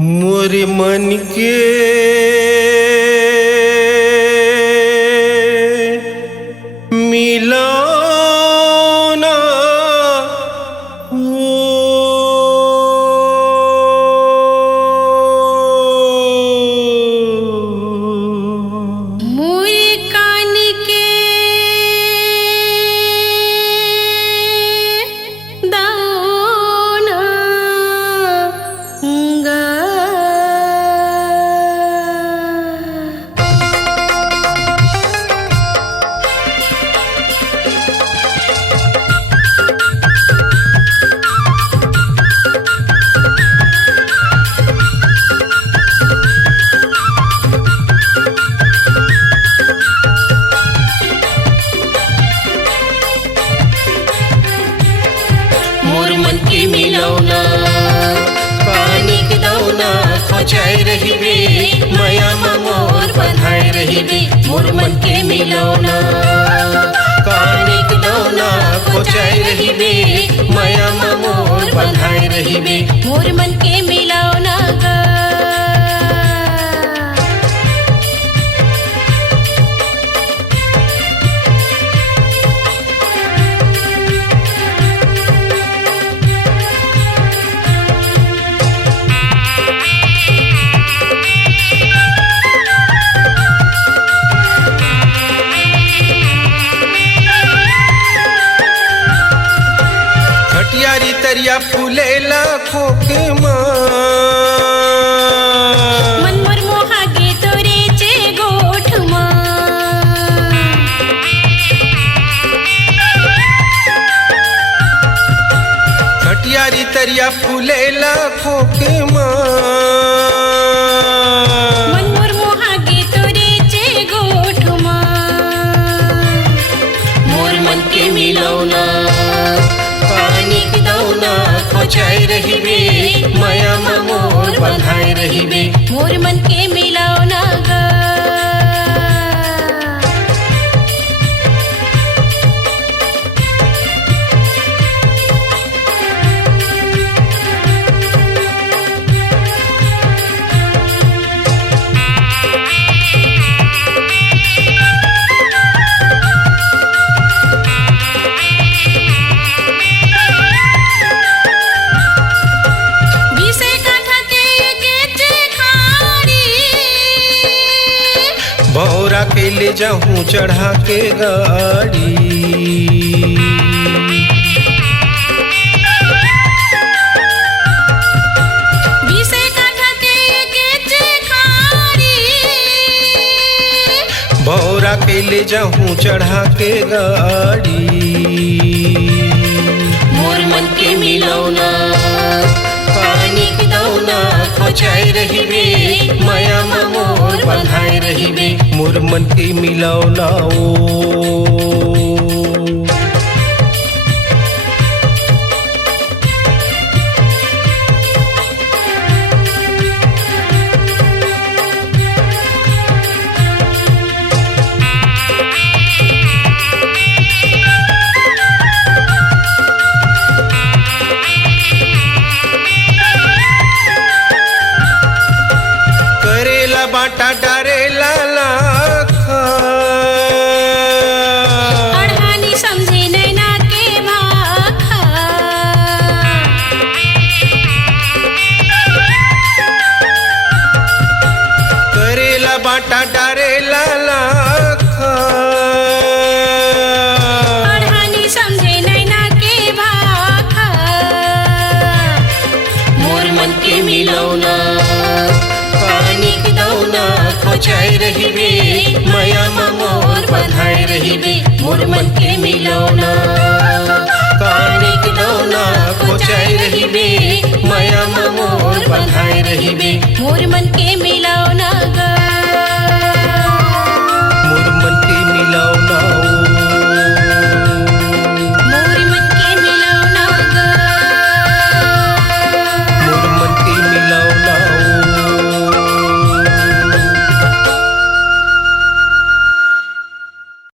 मोर मन के मिलाना मोरे कान के दाना गा मोर मन के मिलौना पानी के दौना खोजाए रही रे माया मोर बधाए रही रे मोर मन के मिलौना पानी के दौना खोजाए रही रे माया मोर बधाए रही रे मोर मन के मिलौना गा खटियारी तरिया फूलेला खोके मन मोर मोहागे तोरे चे गोठमा खटियारी तरिया फूलेला खोके मन मोर मोहागे तोरे चे गोठमा मोर मन के मिलौना पानी के दौना खोजाए रही रे माया मोर बधाए रही रे मोर मन के मिलौना गा भौरा के ले जाऊं चढ़ा के गाड़ी भौरा के ले जाऊं चढ़ा के गाड़ी मोर मन के मिलौना पानी के दौना खोजाए रही रे माया मोर बधाए रही रे मोर मन के मिलौना ओ बाटा डारेला लाखा अड़हानी समझे नैना के भाखा करेला बाटा डारेला लाखा अड़हानी समझे नैना के भाखा मोर मन के मिलौना पानी के दौना खोजाए रही रे माया मोर बधाए रही रे मोर मन के मिलौना पानी के दौना खोजाए रही रे माया मोर बधाए रही रे